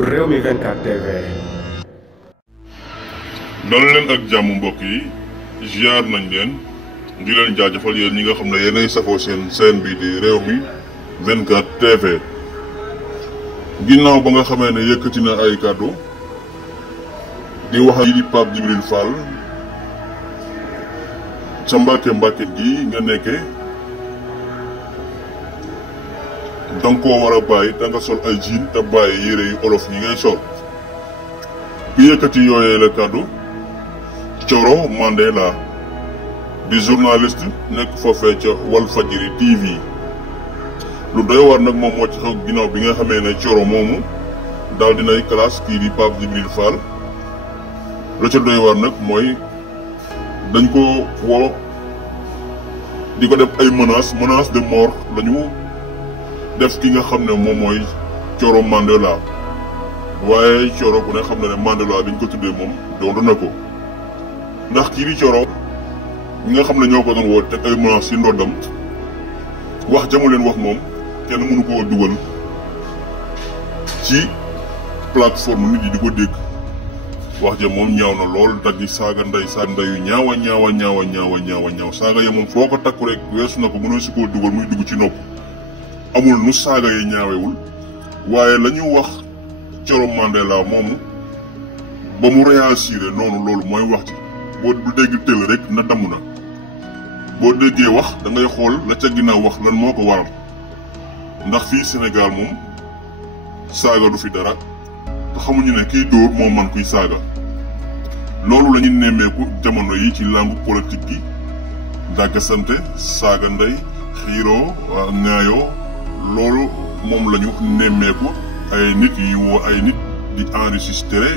Rewmi 24 TV. dal leen ak jàmm mbokk yi ziar nañ leen di leen jaajëfal yéen ñi nga xam ne yéenay safoo seen chaîne bi di Rewmi 24 TV. ginnaaw ba nga xamee ne yëkkati na ay kàddu di wax yi di Pape Djibril Fall sa Mbàkke gi nga nekke danga koo war a bàyyi te nga sol ay jiin te bàyyi yére yu olof yi ngay sol. bi yëkkati yooyee la kàddu Thioro Mandela di journaliste nekk foofee ca Walfadjri TV. lu doy war nag moom moo ci xew ginnaaw bi nga xamee ne Thioro moomu daal dinay classe kii di Pape Djibril Fall. la ca doy war nag mooy dañ ko woo di ko def ay menace de mort lañu def ki nga xam ne moom mooy Thioro Mandela. waaye Thioro ku ne xam na ne Mandela biñ ko tuddee moom doon na ko ndax kii di Thioro ñi nga xam ne ñoo ko doon woo teg ay menaces ci ndoddam wax jamu leen wax moom kenn mënu koo dugal ci plateforme nit yi di ko dégg. wax ja moom ñaaw na lool daggi saaga ndey yu ñaaw saaga ya moom foo ko takku rek weesu na ko mënoo si koo dugal muy dugg ci nopp. amul nu saaga yi ñaawewul waaye la ñu wax Thioro Mandela moomu ba mu réagir noonu loolu mooy wax ci boo du dégg tël rek na damm na boo déggee wax da ngay xool la ca ginnaaw wax lan moo ko waral ndax fii Sénégal moom saaga du fi dara te xamuñu ne kiy dóor moo man kuy saaga. loolu la ñu nemmeeku jamono yi ci langue politique gi dàggasante saaga ndey xiiroo ŋaayoo loolu moom la ñu nemmeeku ay nit yi woo ay nit di enregistré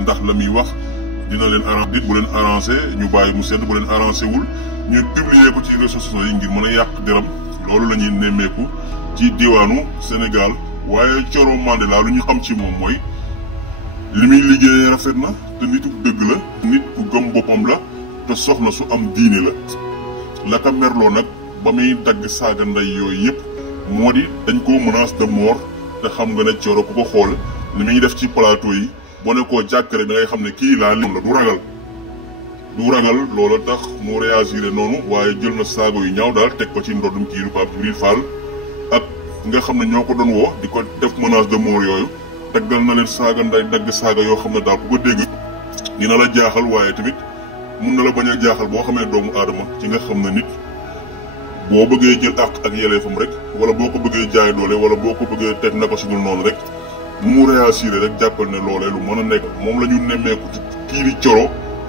ndax la muy wax dina leen arrangé bu leen arrangé ñu bàyyi mu sedd bu leen arrangé wul ñu publier ko ci réseaux sociaux yi ngir mën a yàq deram loolu la ñuy nemmeeku ci diwaanu Sénégal. waaye Thioro Mandela lu ñu xam ci moom mooy li muy liggéeyee rafet na te nitu dëgg la nit ku gëm boppam la te soxna su am diine la. la ka merloo nag ba muy dagg saaga ndey yooyu yëpp moo di dañ koo menace de mort te xam nga ne Thioro ku ko xool li muy def ci plateau yi boo ne koo jàkk rek da ngay xam ne kii laa lim la du ragal loola tax mu réagir noonu waaye jël na saaga yu ñaaw daal teg ko ci ndoddum kii du Pape Djibril Fall ak nga xam ne ñoo ko doon woo di ko def menace de mort yooyu daggal na leen saaga nday dagg saaga yoo xam ne daal ku ko dégg dina la jaaxal waaye tamit mun na la bañ a jaaxal boo xamee doomu aadama ci nga xam ne nit boo bëggee jël àq ak yelleefam rek wala boo ko bëggee jaay doole wala boo ko bëggee teg na ko si dul noonu rek mu réagir rek jàppal ne loolee lu mën a nekk. moom la ñu nemmeeku ci kii di Thioro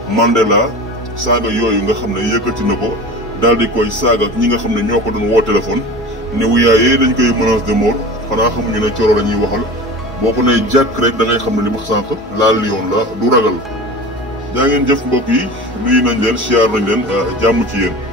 Mandela saaga yooyu nga xam ne yëkkati na ko daal di koy saaga ñi nga xam ne ñoo ko doon woo téléphone ne wuyaayee dañ koy menace de mort xanaa xamuñu ne Thioro la ñuy waxal boo ko nee jàkk rek da ngay xam ne li ma sànq laal yoon la du ragal. jaa ngeen jëf mbokk yi nuyu nañ leen siyaar nañ leen jàmm ci yéen.